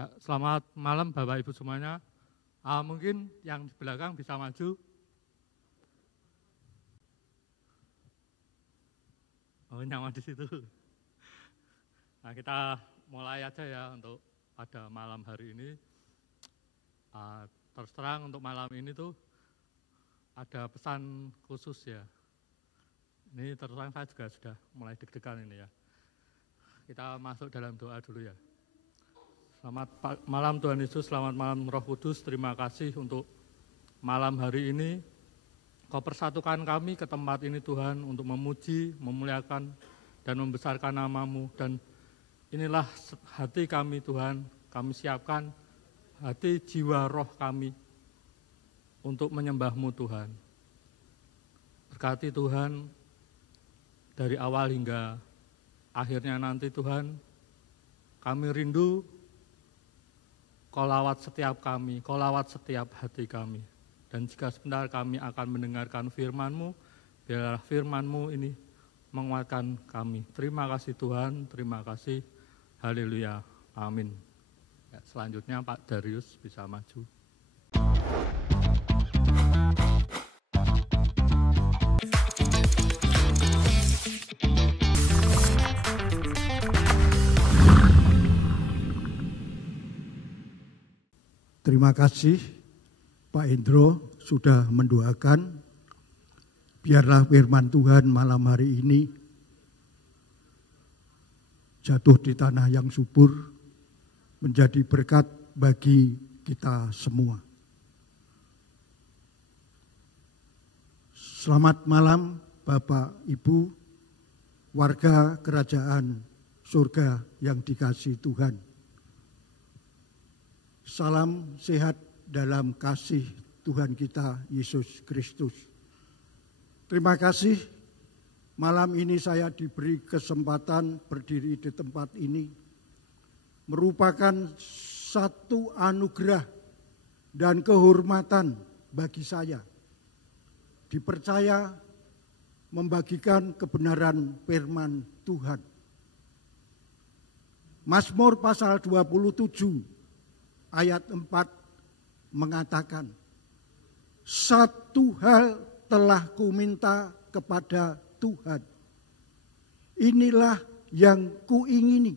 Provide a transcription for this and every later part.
Ya, selamat malam Bapak Ibu semuanya. Mungkin yang di belakang bisa maju. Oh, nyaman di situ. Nah, kita mulai aja ya untuk pada malam hari ini. Terus terang untuk malam ini tuh ada pesan khusus ya. Ini terus terang saya juga sudah mulai deg-degan ini ya. Kita masuk dalam doa dulu ya. Selamat malam Tuhan Yesus, selamat malam Roh Kudus, terima kasih untuk malam hari ini. Kau persatukan kami ke tempat ini Tuhan untuk memuji, memuliakan, dan membesarkan nama-Mu. Dan inilah hati kami Tuhan, kami siapkan hati, jiwa, roh kami untuk menyembah-Mu Tuhan. Berkati Tuhan dari awal hingga akhirnya nanti Tuhan, kami rindu Kau lawat setiap kami, Kau lawat setiap hati kami. Dan jika sebentar kami akan mendengarkan firman-Mu, biarlah firman-Mu ini menguatkan kami. Terima kasih Tuhan, terima kasih. Haleluya, amin. Ya, selanjutnya Pak Darius bisa maju. Terima kasih Pak Hendro sudah mendoakan. Biarlah firman Tuhan malam hari ini jatuh di tanah yang subur, menjadi berkat bagi kita semua. Selamat malam Bapak Ibu, warga kerajaan surga yang dikasihi Tuhan. Salam sehat dalam kasih Tuhan kita Yesus Kristus. Terima kasih malam ini saya diberi kesempatan berdiri di tempat ini. Merupakan satu anugerah dan kehormatan bagi saya. Dipercaya membagikan kebenaran firman Tuhan. Mazmur pasal 27 ayat 4 mengatakan, satu hal telah kuminta kepada Tuhan. Inilah yang kuingini,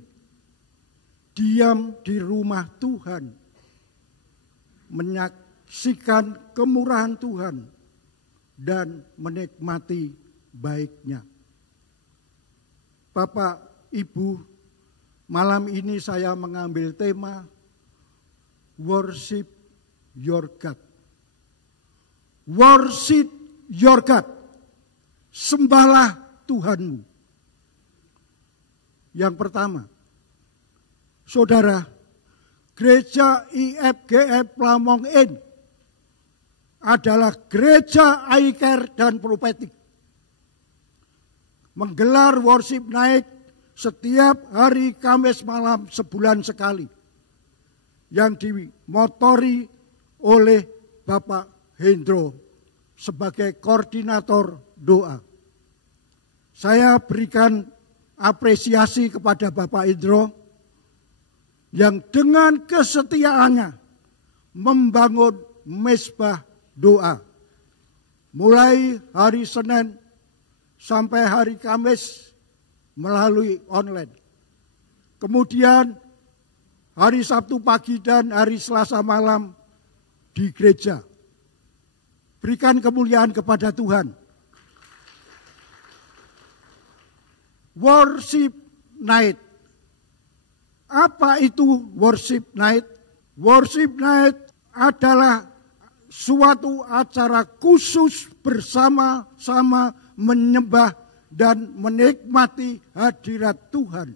diam di rumah Tuhan, menyaksikan kemurahan Tuhan, dan menikmati baiknya. Bapak, Ibu, malam ini saya mengambil tema Worship your God. Worship your God. Sembahlah Tuhanmu. Yang pertama, saudara, gereja IFGF Lamong In adalah gereja aiker dan profetik. Menggelar worship night setiap hari Kamis malam sebulan sekali, yang dimotori oleh Bapak Hendro sebagai koordinator doa. Saya berikan apresiasi kepada Bapak Hendro yang dengan kesetiaannya membangun mezbah doa. Mulai hari Senin sampai hari Kamis melalui online. Kemudian hari Sabtu pagi dan hari Selasa malam di gereja. Berikan kemuliaan kepada Tuhan. Worship night. Apa itu worship night? Worship night adalah suatu acara khusus bersama-sama menyembah dan menikmati hadirat Tuhan,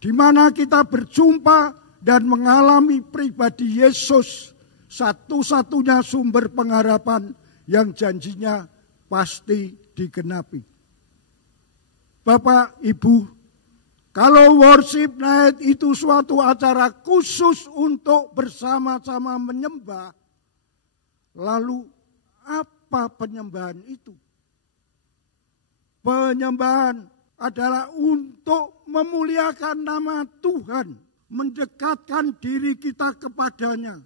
di mana kita berjumpa dan mengalami pribadi Yesus, satu-satunya sumber pengharapan yang janjinya pasti digenapi. Bapak, Ibu, kalau worship night itu suatu acara khusus untuk bersama-sama menyembah, lalu apa penyembahan itu? Penyembahan adalah untuk memuliakan nama Tuhan, mendekatkan diri kita kepadanya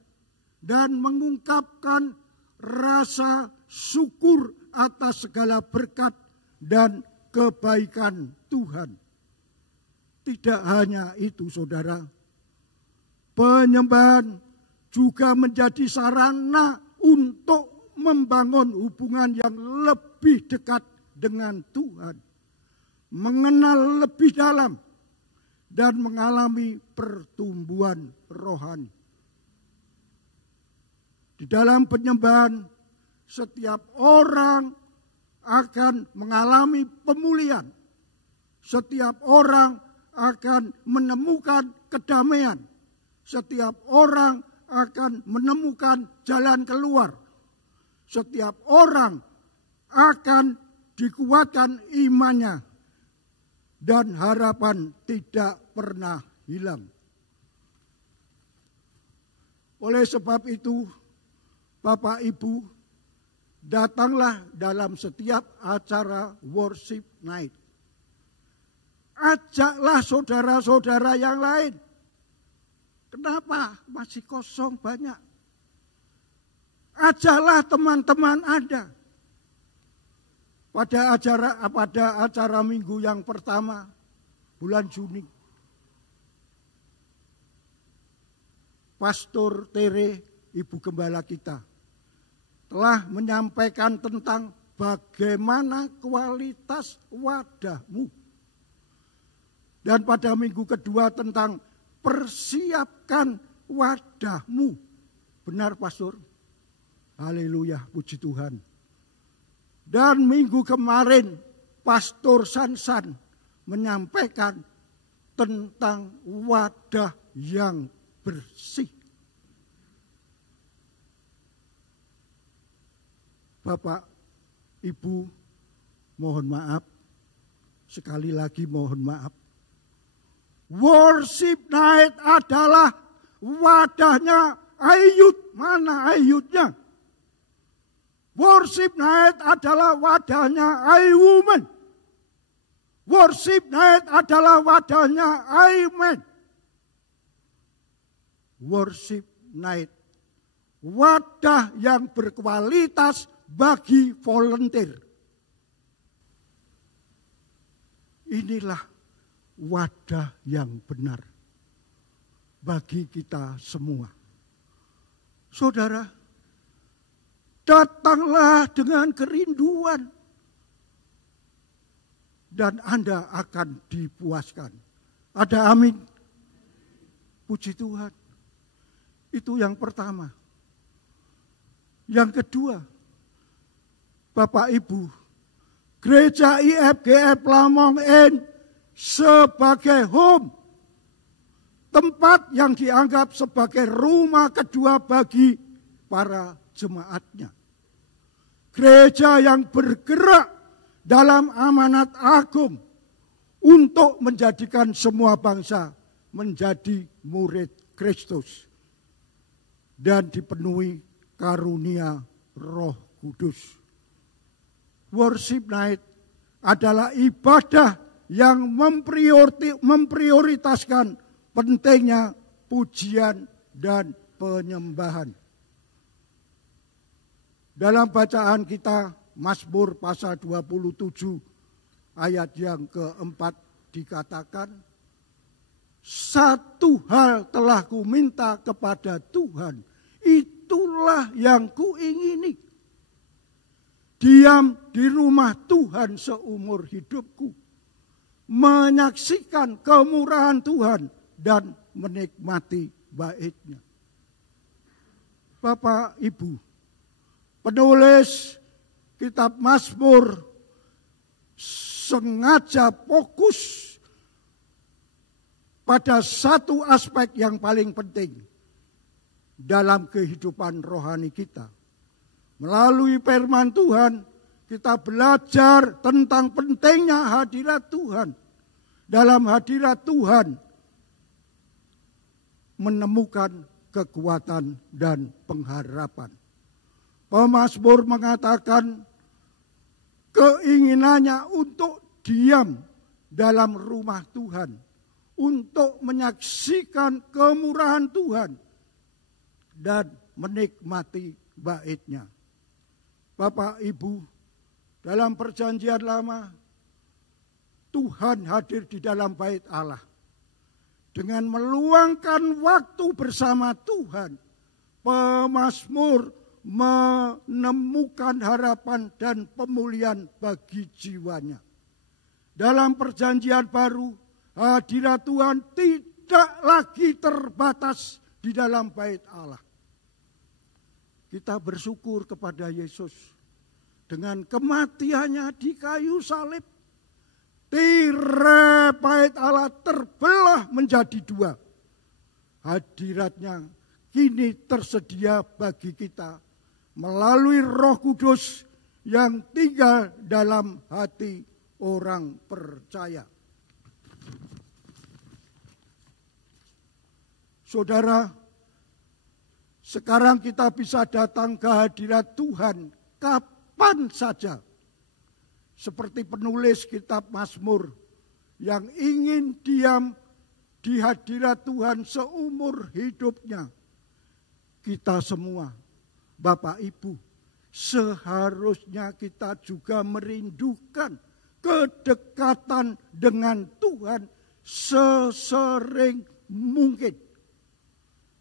dan mengungkapkan rasa syukur atas segala berkat dan kebaikan Tuhan. Tidak hanya itu, saudara, penyembahan juga menjadi sarana untuk membangun hubungan yang lebih dekat dengan Tuhan, mengenal lebih dalam, dan mengalami pertumbuhan rohani. Di dalam penyembahan, setiap orang akan mengalami pemulihan. Setiap orang akan menemukan kedamaian. Setiap orang akan menemukan jalan keluar. Setiap orang akan dikuatkan imannya. Dan harapan tidak pernah hilang. Oleh sebab itu, Bapak Ibu, datanglah dalam setiap acara worship night. Ajaklah saudara-saudara yang lain. Kenapa masih kosong banyak? Ajaklah teman-teman Anda. Pada acara minggu yang pertama bulan Juni, Pastor Tere, Ibu Gembala kita, telah menyampaikan tentang bagaimana kualitas wadahmu. Dan pada minggu kedua tentang persiapkan wadahmu. Benar, Pastor? Haleluya, puji Tuhan. Dan minggu kemarin Pastor Sansan menyampaikan tentang wadah yang bersih. Bapak, Ibu, mohon maaf. Sekali lagi mohon maaf. Worship night adalah wadahnya Ayud. Mana Ayudnya? Worship night adalah wadahnya iWomen. Worship night adalah wadahnya iMen. Worship night, wadah yang berkualitas bagi volunteer. Inilah wadah yang benar bagi kita semua. Saudara, datanglah dengan kerinduan dan Anda akan dipuaskan. Ada amin? Puji Tuhan. Itu yang pertama. Yang kedua, Bapak Ibu, Gereja IFGF Lamong N sebagai home, tempat yang dianggap sebagai rumah kedua bagi para jemaatnya. Gereja yang bergerak dalam amanat agung untuk menjadikan semua bangsa menjadi murid Kristus dan dipenuhi karunia Roh Kudus. Worship night adalah ibadah yang memprioritaskan pentingnya pujian dan penyembahan. Dalam bacaan kita, Mazmur pasal 27 ayat yang keempat dikatakan, satu hal telah ku minta kepada Tuhan, itulah yang ku ingini. Diam di rumah Tuhan seumur hidupku, menyaksikan kemurahan Tuhan dan menikmati baiknya. Bapak, Ibu, penulis kitab Mazmur sengaja fokus pada satu aspek yang paling penting dalam kehidupan rohani kita. Melalui firman Tuhan, kita belajar tentang pentingnya hadirat Tuhan. Dalam hadirat Tuhan, menemukan kekuatan dan pengharapan. Pemazmur mengatakan keinginannya untuk diam dalam rumah Tuhan, untuk menyaksikan kemurahan Tuhan dan menikmati bait-Nya. Bapak Ibu, dalam perjanjian lama, Tuhan hadir di dalam bait Allah. Dengan meluangkan waktu bersama Tuhan, pemazmur menemukan harapan dan pemulihan bagi jiwanya. Dalam perjanjian baru, hadirat Tuhan tidak lagi terbatas di dalam bait Allah. Kita bersyukur kepada Yesus dengan kematiannya di kayu salib. Tirai bait Allah terbelah menjadi dua. Hadiratnya kini tersedia bagi kita melalui Roh Kudus yang tinggal dalam hati orang percaya. Saudara, sekarang kita bisa datang ke hadirat Tuhan kapan saja. Seperti penulis kitab Mazmur yang ingin diam di hadirat Tuhan seumur hidupnya. Kita semua, Bapak Ibu, seharusnya kita juga merindukan kedekatan dengan Tuhan sesering mungkin.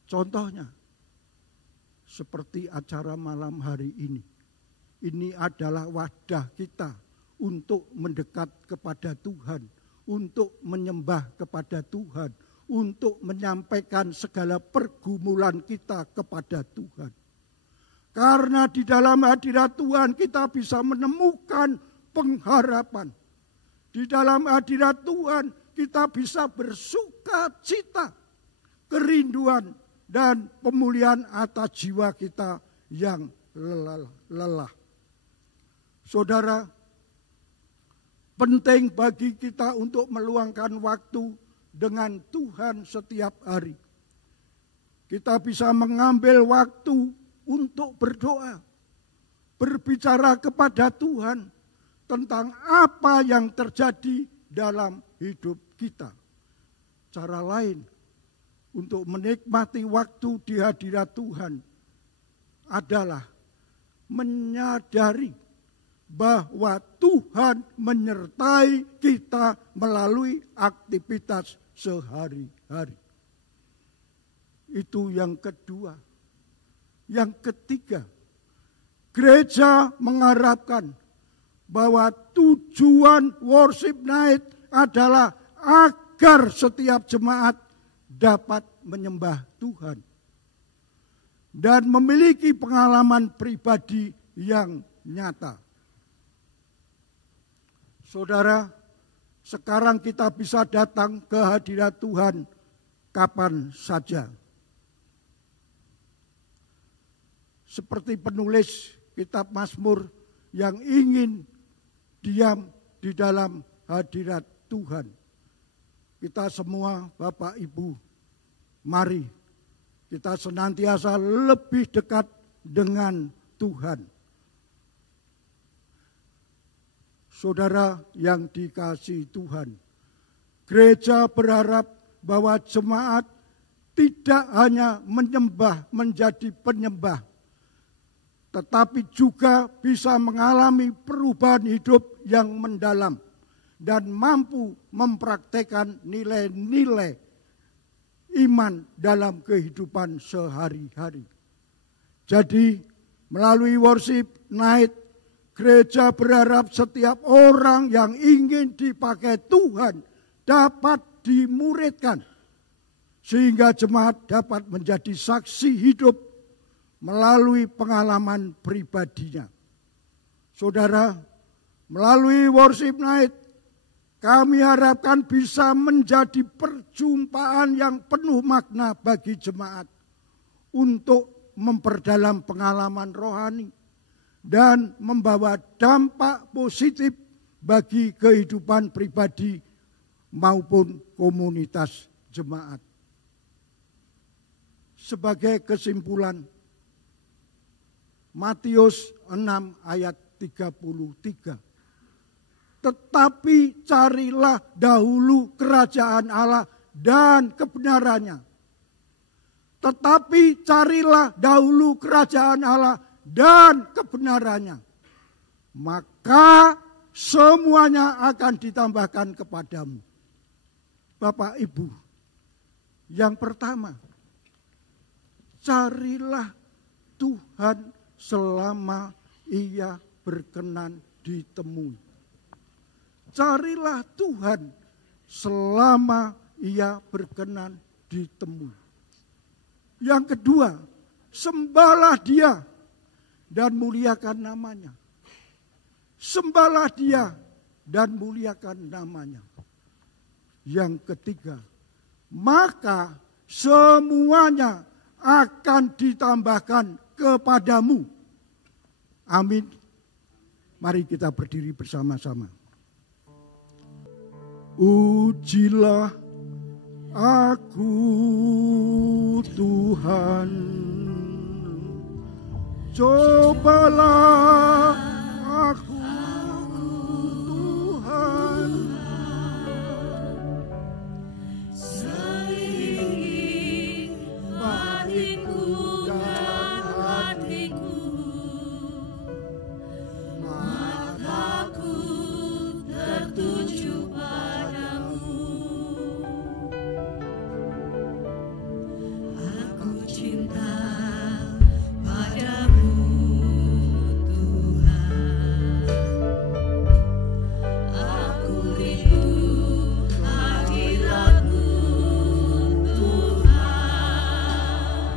Contohnya, seperti acara malam hari ini. Ini adalah wadah kita untuk mendekat kepada Tuhan, untuk menyembah kepada Tuhan, untuk menyampaikan segala pergumulan kita kepada Tuhan. Karena di dalam hadirat Tuhan kita bisa menemukan pengharapan. Di dalam hadirat Tuhan kita bisa bersuka cita, kerinduan dan pemulihan atas jiwa kita yang lelah. Saudara, penting bagi kita untuk meluangkan waktu dengan Tuhan setiap hari. Kita bisa mengambil waktu untuk berdoa, berbicara kepada Tuhan tentang apa yang terjadi dalam hidup kita. Cara lain untuk menikmati waktu di hadirat Tuhan adalah menyadari bahwa Tuhan menyertai kita melalui aktivitas sehari-hari. Itu yang kedua. Yang ketiga, gereja mengharapkan bahwa tujuan worship night adalah agar setiap jemaat dapat menyembah Tuhan dan memiliki pengalaman pribadi yang nyata. Saudara, sekarang kita bisa datang ke hadirat Tuhan kapan saja. Seperti penulis kitab Mazmur yang ingin diam di dalam hadirat Tuhan. Kita semua, Bapak Ibu, mari kita senantiasa lebih dekat dengan Tuhan. Saudara yang dikasihi Tuhan, gereja berharap bahwa jemaat tidak hanya menyembah menjadi penyembah, tetapi juga bisa mengalami perubahan hidup yang mendalam dan mampu mempraktekkan nilai-nilai iman dalam kehidupan sehari-hari. Jadi melalui worship night, gereja berharap setiap orang yang ingin dipakai Tuhan dapat dimuridkan, sehingga jemaat dapat menjadi saksi hidup melalui pengalaman pribadinya. Saudara, melalui worship night, kami harapkan bisa menjadi perjumpaan yang penuh makna bagi jemaat untuk memperdalam pengalaman rohani dan membawa dampak positif bagi kehidupan pribadi maupun komunitas jemaat. Sebagai kesimpulan, Matius 6 ayat 33. Tetapi carilah dahulu kerajaan Allah dan kebenarannya. Tetapi carilah dahulu kerajaan Allah dan kebenarannya. Maka semuanya akan ditambahkan kepadamu. Bapak Ibu, yang pertama, carilah Tuhan selama Ia berkenan ditemui. Carilah Tuhan selama Ia berkenan ditemui. Yang kedua, sembahlah Dia dan muliakan namanya. Sembahlah Dia dan muliakan namanya. Yang ketiga, maka semuanya akan ditambahkan kepadamu. Amin. Mari kita berdiri bersama-sama. Ujilah aku Tuhan, cobalah aku Tuhan, seiring batinku dan hatiku, mataku tertuju padamu. Aku cinta padamu Tuhan, aku rindu hadiratmu Tuhan,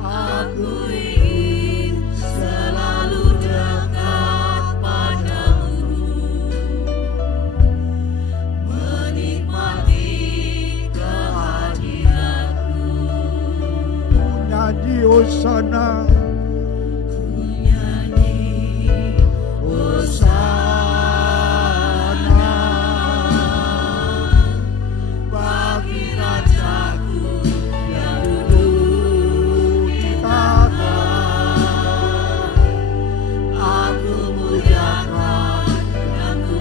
aku ingin selalu dekat padamu, menikmati kehadiratmu. nyanyi hosana, Ku nyanyi hosana bagi Rajaku yang duduk di tahta. Aku muliakan dan ku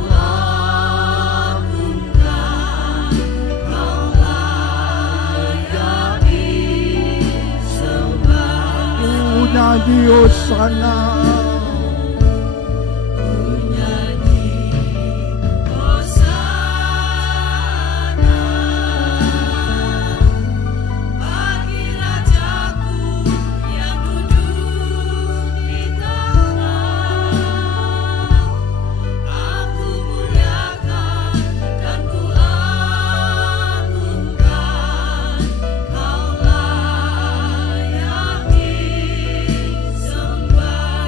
agungkan, Kau layak disembah. nyanyi hosana, Ku nyanyi hosana bagi Rajaku yang duduk di tahta. Aku muliakan dan ku agungkan, Kau layak disembah.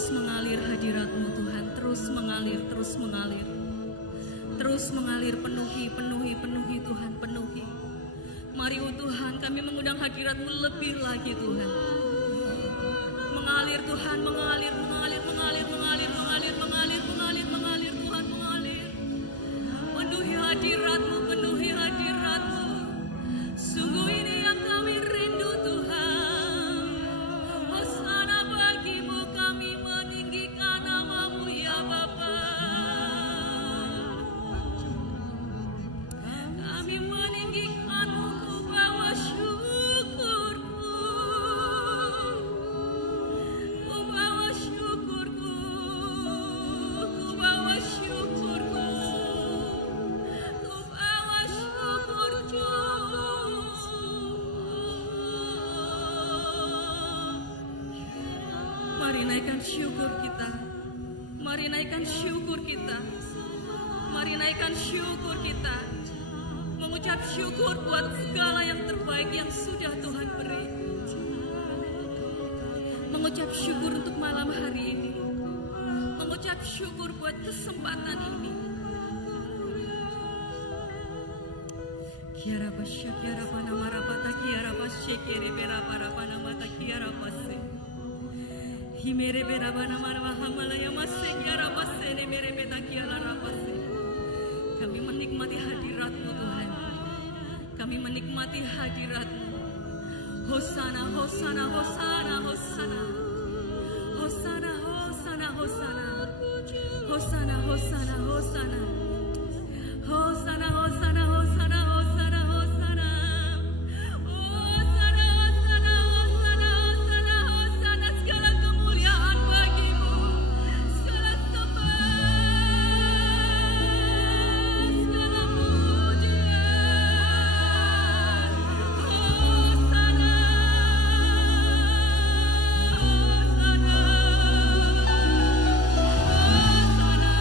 terus mengalir hadirat-Mu Tuhan, terus mengalir, terus mengalir. Terus mengalir, penuhi Tuhan, penuhi. Mari Tuhan, kami mengundang hadirat-Mu lebih lagi Tuhan. Mengalir Tuhan, mengalir Tuhan, mengalir. Penuhi hadirat-Mu. Sungguh ini yang kami rindu Tuhan. Hosana bagi-Mu, kami meninggikan nama-Mu ya Bapa. Kami meninggikan-Mu, ku bawa syukurku. Ku bawa syukurku. Ku bawa syukurku. Ku bawa syukurku. Mari naikkan syukur kita. Mari naikkan syukur kita. Mari naikkan syukur kita. Mengucap syukur buat segala yang terbaik yang sudah Tuhan beri. Mengucap syukur untuk malam hari ini. Mengucap syukur buat kesempatan ini. Kiara pasya, kiara panama rapata, kiara pasya, kiara bera para panama ta, kiara pasya. Himere bera panama rahamala ya masya, kiara pasya, ne mere beta kiara rapasya. Kami menikmati hadirat-Mu Tuhan. Kami menikmati hadirat-Mu. Hosana, Hosana, Hosana, Hosana. Hosana, Hosana, Hosana. Hosana, Hosana, Hosana. Hosana, Hosana, Hosana, Hosana, Hosana. Hosana, Hosana, Hosana, Hosana, Hosana. Segala kemuliaan bagi-Mu. Segala sembah, segala pujian. Hosana, Hosana, Hosana.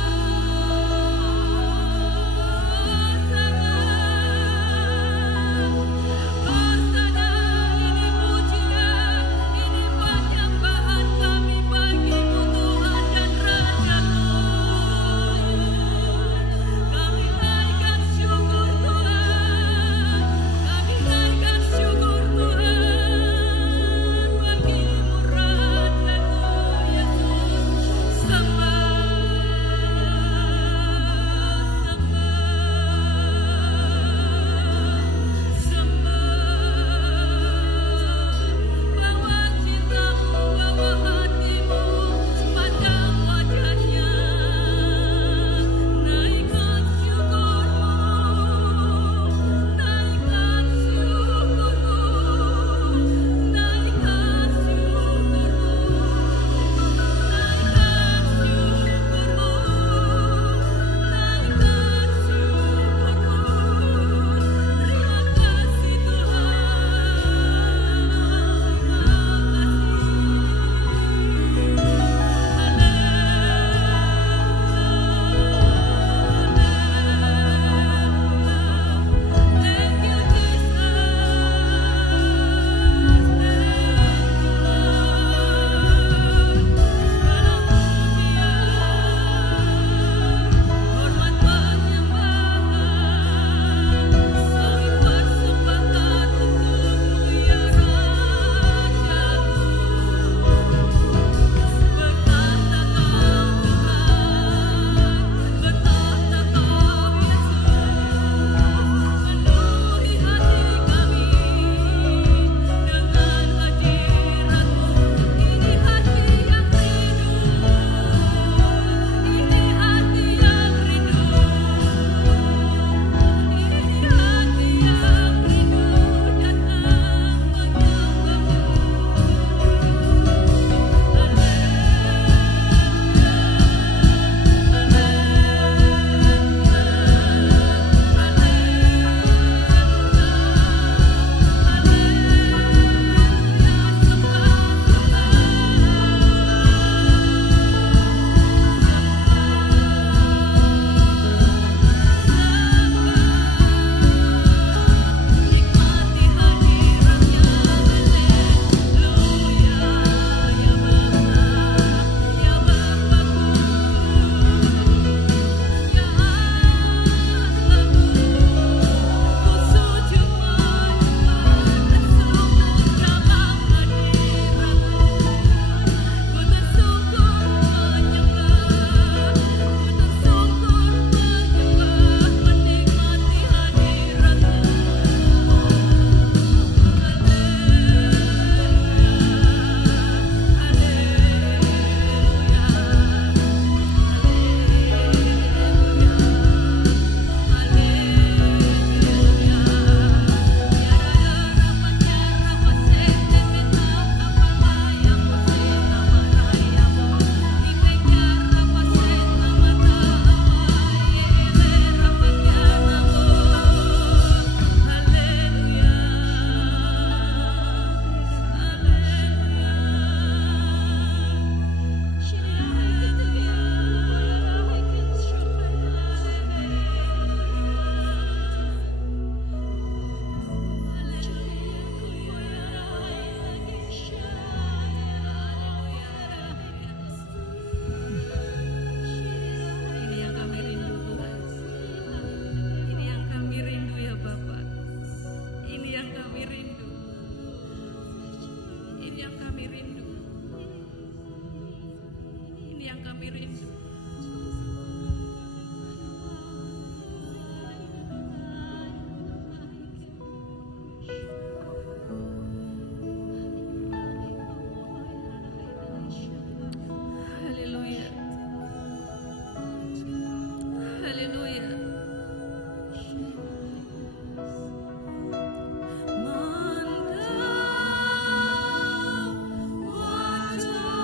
yang kami rindu. Haleluya. Haleluya. Mandang wajahmu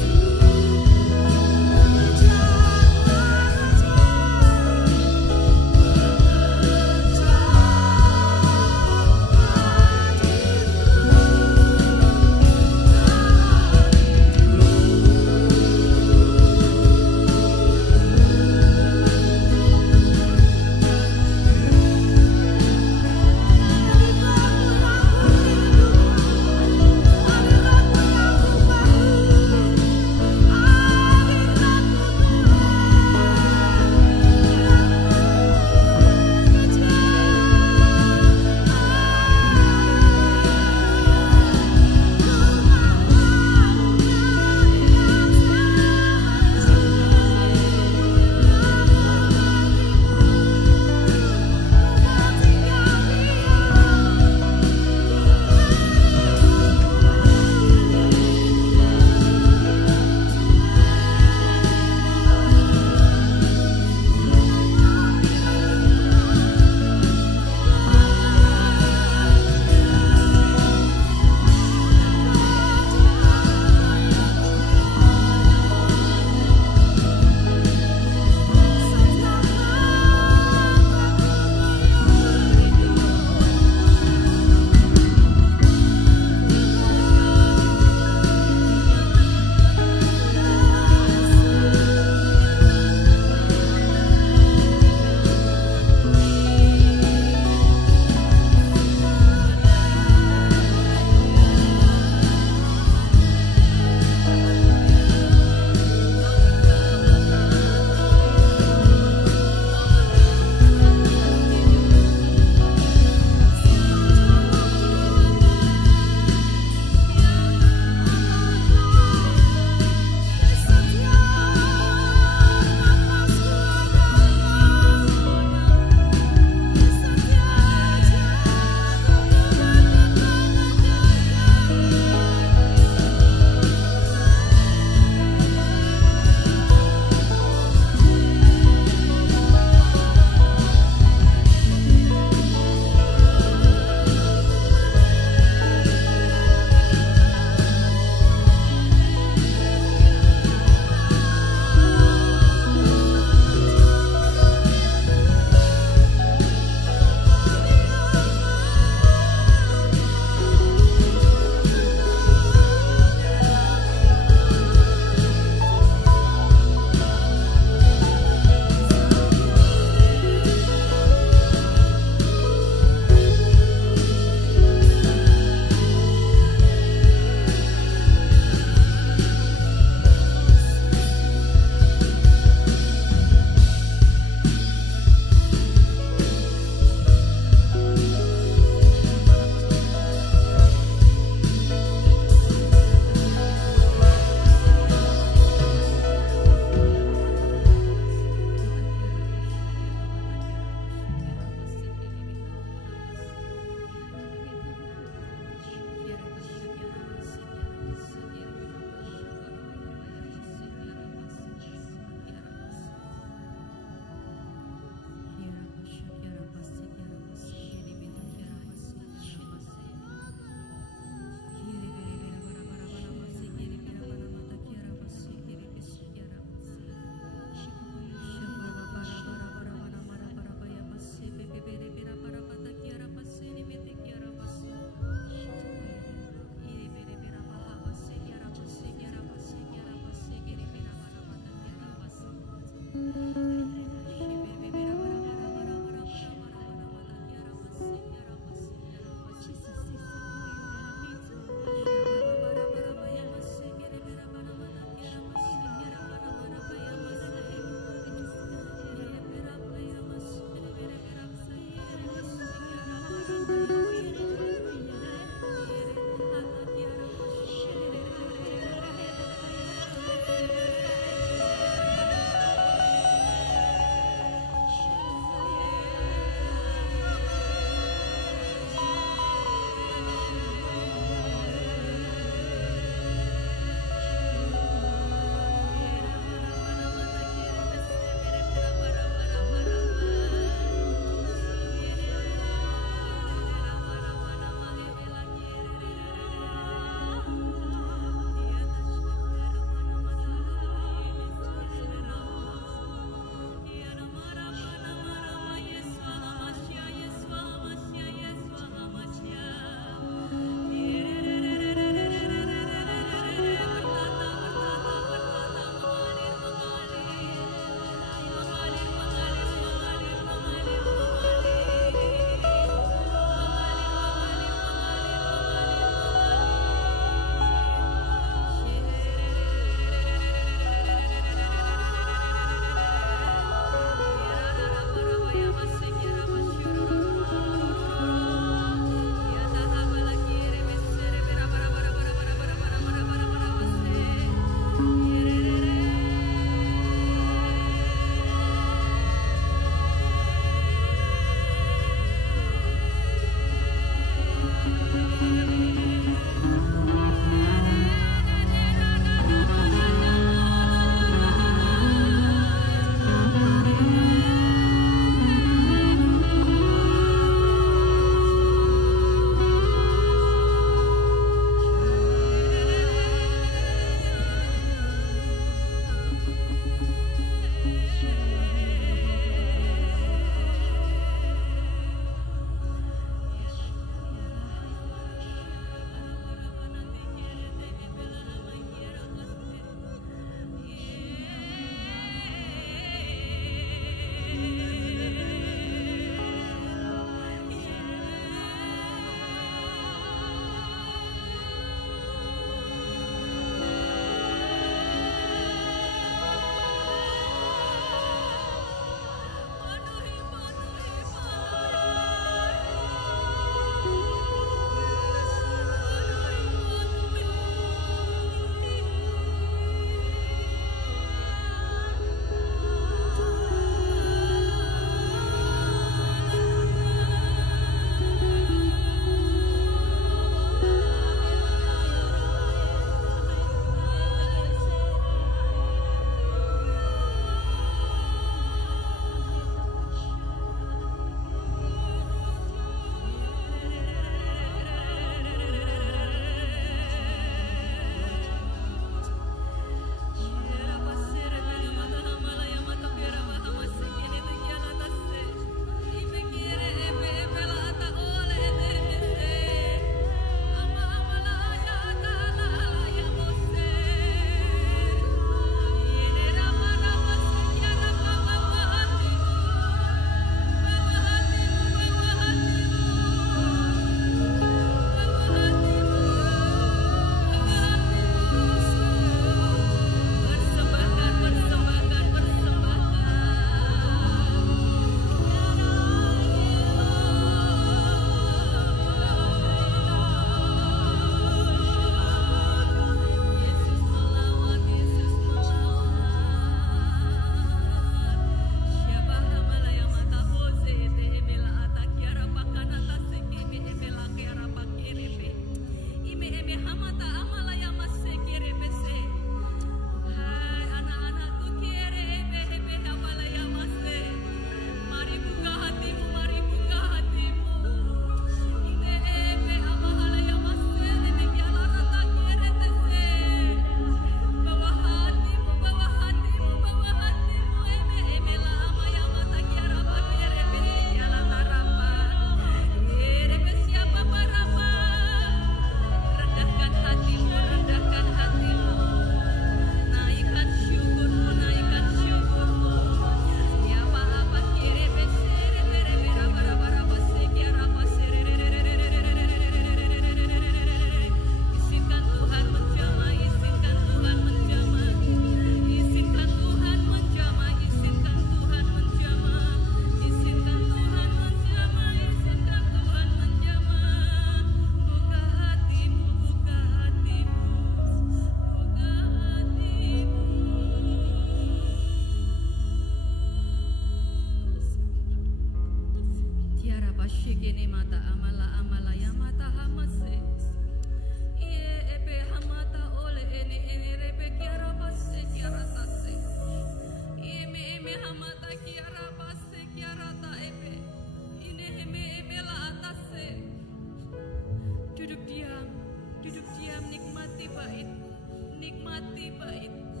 baitmu, nikmati baitmu,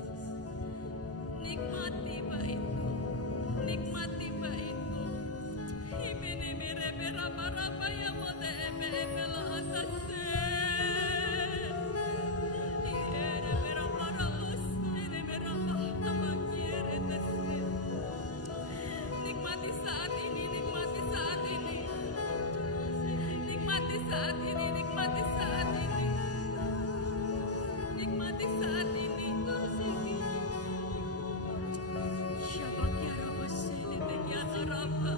nikmati baitmu, nikmati baitmu. Himene mere berapa ya mote ebe la atase. Ere berapa ros, ere berapa amakiere tese. Nikmati saat ini, nikmati saat ini, nikmati saat ini, nikmati saat ini, nikmati saat ini. Siapa kiara wasene benyata rapa.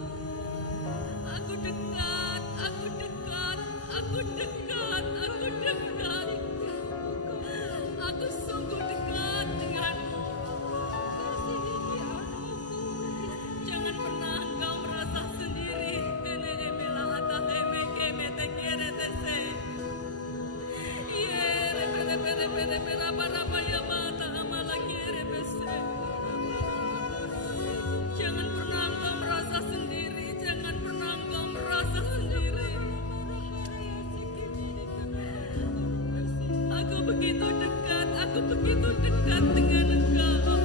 Aku dekat, aku dekat, aku dekat, aku dekat. Aku sungguh dekat denganmu. Jangan pernah engkau merasa sendiri. Ene emela atah eme keme te kiere te se. Yere pere para ya mata amala kiere bese. Jangan pernah engkau merasa sendiri. Jangan pernah engkau merasa sendiri. Aku begitu dekat dengan engkau.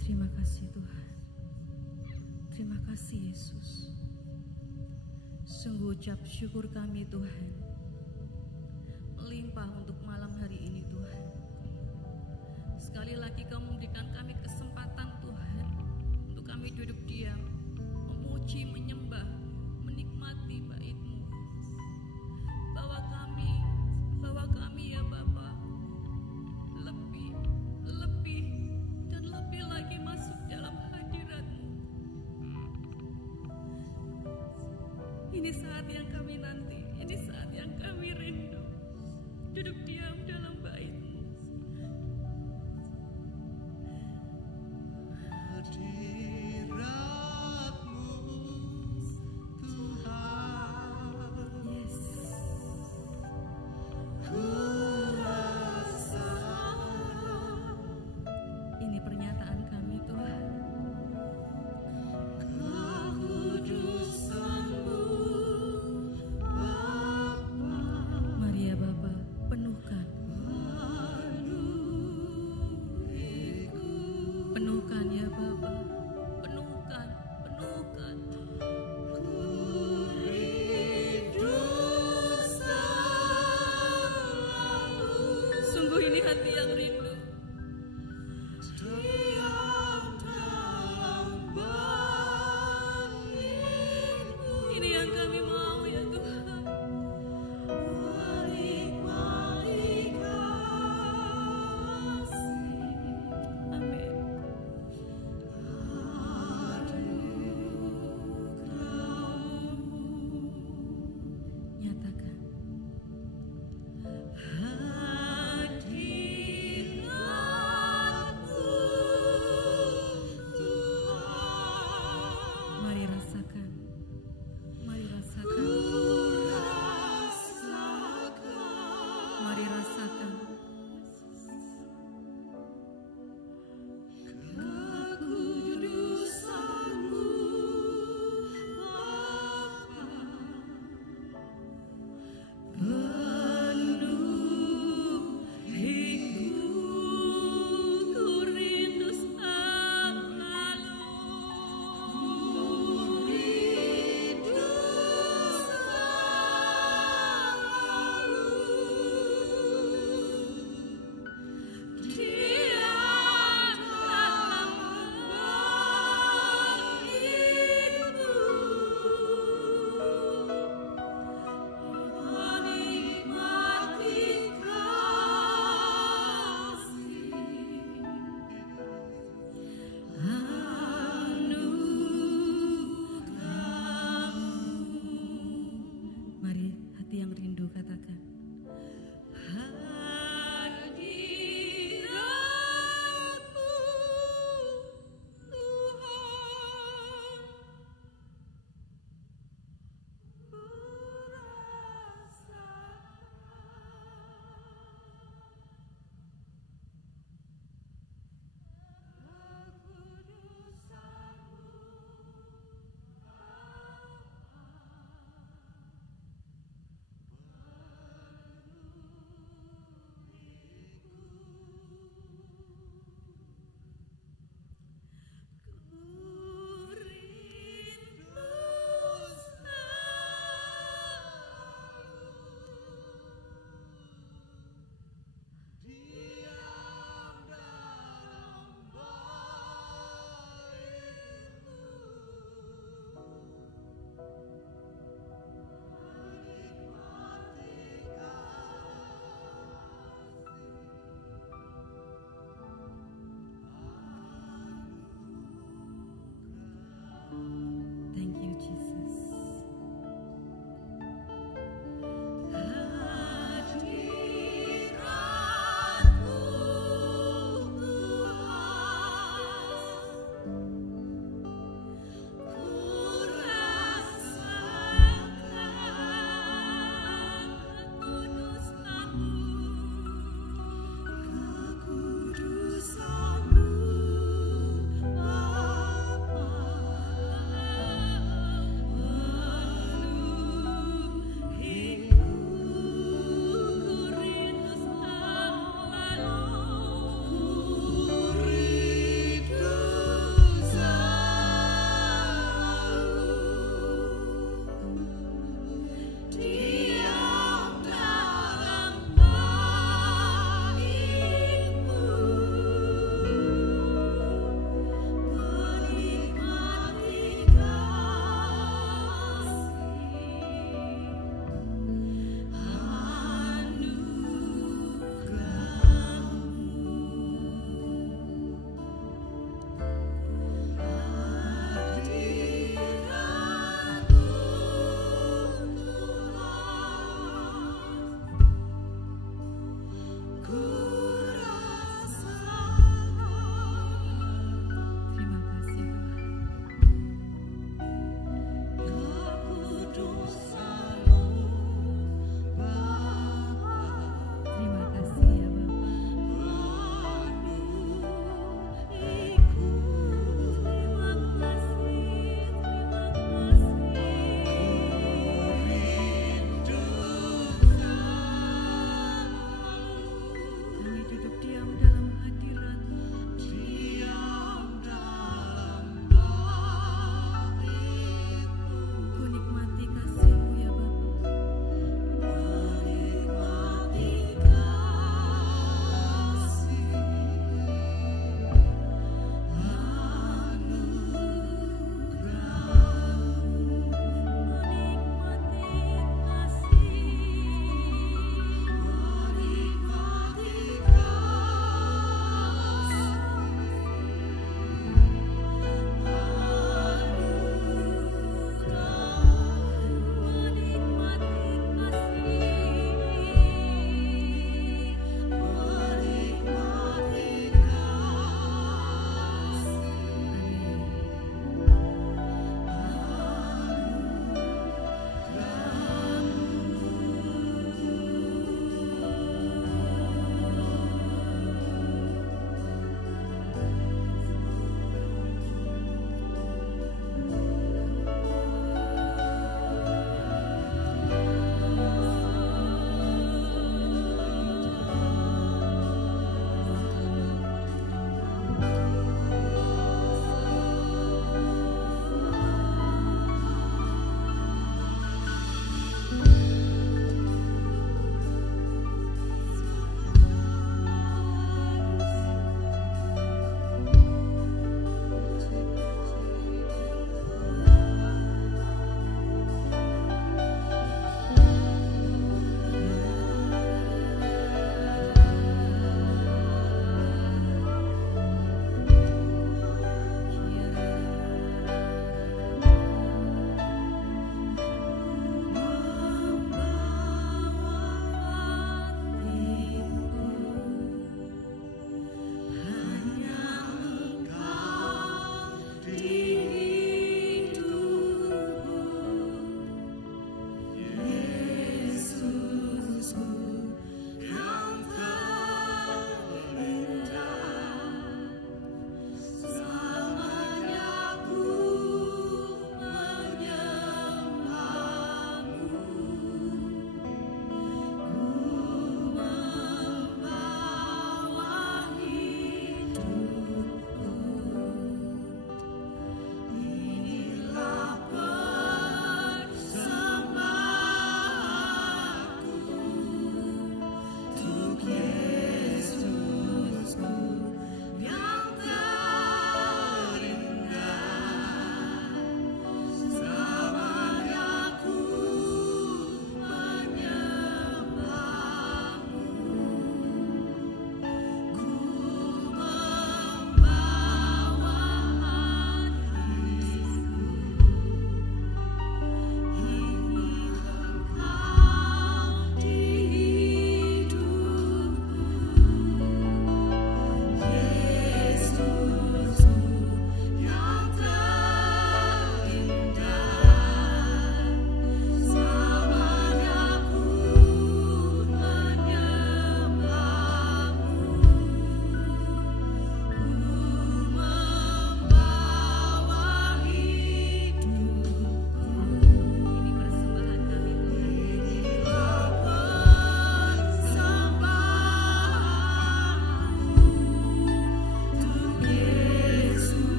Terima kasih Tuhan. Terima kasih Yesus. Sungguh ucap syukur kami Tuhan melimpah untuk malam hari ini Tuhan. Sekali lagi Kau memberikan kami kesempatan Tuhan untuk kami duduk diam, memuji, menyembah, menikmati bait-Mu. Bawa kami ya Bapa, lebih dan lebih lagi masuk dalam hadirat-Mu. Ini saat yang kami nanti, ini saat yang kami rindu, duduk diam dalam bait-Mu. Penuhkan ya Bapa, penuhkan, penuhkan. Sungguh ini hati yang rindu. Ini yang kami mau ya Tuhan. Amin. Nyatakan. Mari rasakan. Mari rasakan. Mari rasakan. Ku rindu selalu.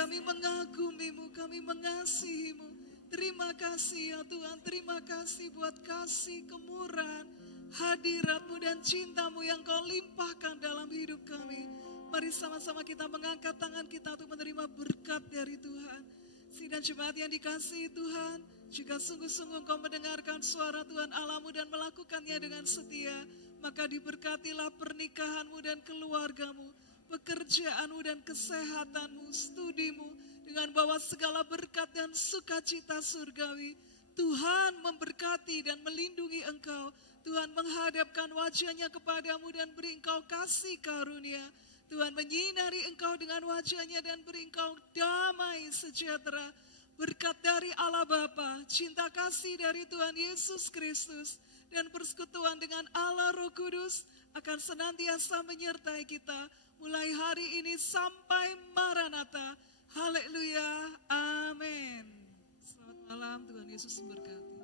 kami mengagumimu, kami mengasihimu. Terima kasih ya Tuhan, terima kasih buat kasih, kemurahan, hadirat-Mu dan cinta-Mu yang Kau limpahkan dalam hidup kami. Mari sama-sama kita mengangkat tangan kita untuk menerima berkat dari Tuhan. Sidang jemaat yang dikasihi Tuhan, jika sungguh-sungguh Engkau mendengarkan suara Tuhan Allah-Mu dan melakukannya dengan setia, maka diberkatilah pernikahan-Mu dan keluarga-Mu, pekerjaan-Mu dan kesehatan-Mu, studi-Mu, dengan bawa segala berkat dan sukacita surgawi. Tuhan memberkati dan melindungi engkau. Tuhan menghadapkan wajah-Nya kepadamu dan beri engkau kasih karunia. Tuhan menyinari engkau dengan wajah-Nya dan beri engkau damai sejahtera. Berkat dari Allah Bapa, cinta kasih dari Tuhan Yesus Kristus, dan persekutuan dengan Allah Roh Kudus akan senantiasa menyertai kita mulai hari ini sampai Maranatha. Haleluya, amin. Selamat malam, Tuhan Yesus memberkati.